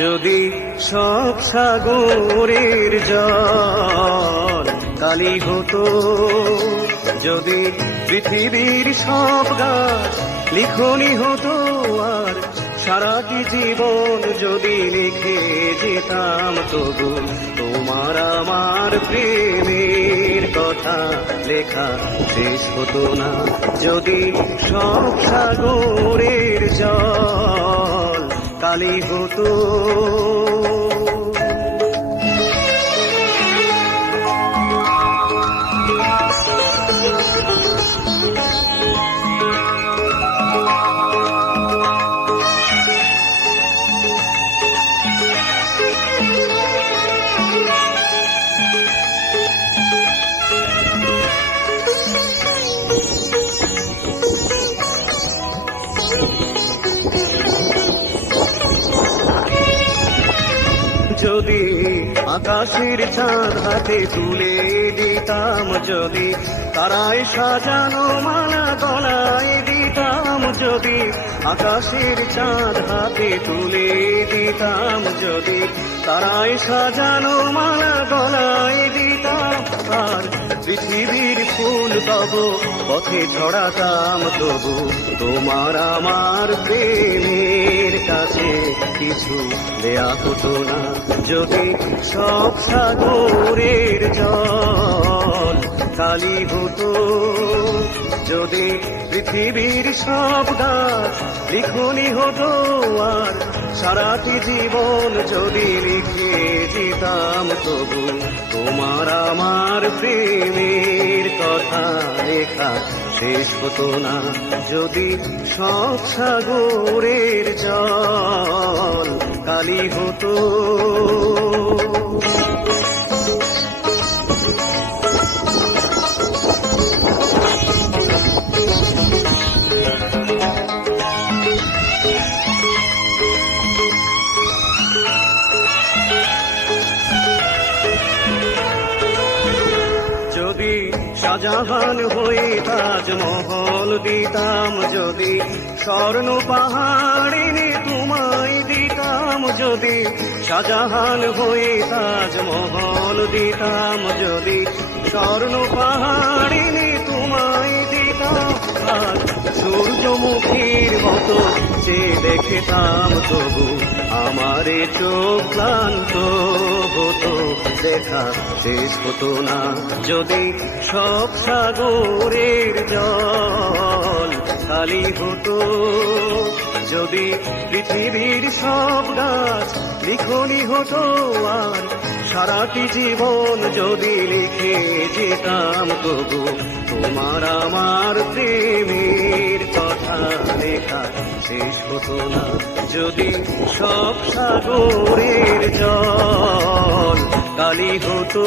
যদি সব সাগরের জল কালি হতো, যদি পৃথিবীর সব গাছ লিখনি হতো, আর সারাটি জীবন যদি লিখে যেতাম, তবু তোমার আমার প্রেমের কথা লেখা শেষ হতো না। যদি সব সাগরের জল কালি হতো। যদি আকাশের চাঁদ হাতে তুলে দিতাম, যদি তারায় সাজানো মালা গলায় দিতাম, যদি আকাশের চাঁদ হাতে তুলে দিতাম, যদি তারায় সাজানো মালা গলায় দিতাম, আর পৃথিবীর ফুল তব পথে ছড়াতাম, তবু তোমার আমার প্রেমের কাছে কিছু দেয়া হতো না। যদি সব সাগরের জল কালি হতো, যদি পৃথিবীর সব গাছ লিখনি হতো, আর সারাটি জীবন যদি লিখে যেতাম, তবু তোমার আমার প্রেমের কথা লেখা শেষ হতো না। যদি সব সাগরের জল কালি হতো। যদি শাহজাহান হয়ে তাজমহল দিতাম, যদি স্বর্ণ পাহাড় এনে তোমায় দিতাম, যদি শাহজাহান হয়ে তাজমহল দিতাম, যদি স্বর্ণ পাহাড় এনে তোমায় দিতাম, আর সূর্যমুখীর মতো যে দেখতাম, তবু আমারে চোখ ক্লান্ত হতো, দেখা শেষ হতো না। যদি সব সাগরের জল খালি হতো, যদি পৃথিবীর সব গাছ লিখনি হতো, আর সারাটি জীবন যদি লিখে যেতাম, তবু তোমার আমার প্রেমের কথা লেখা শেষ হতো না। যদি সব সাগরের জল কালি হতো।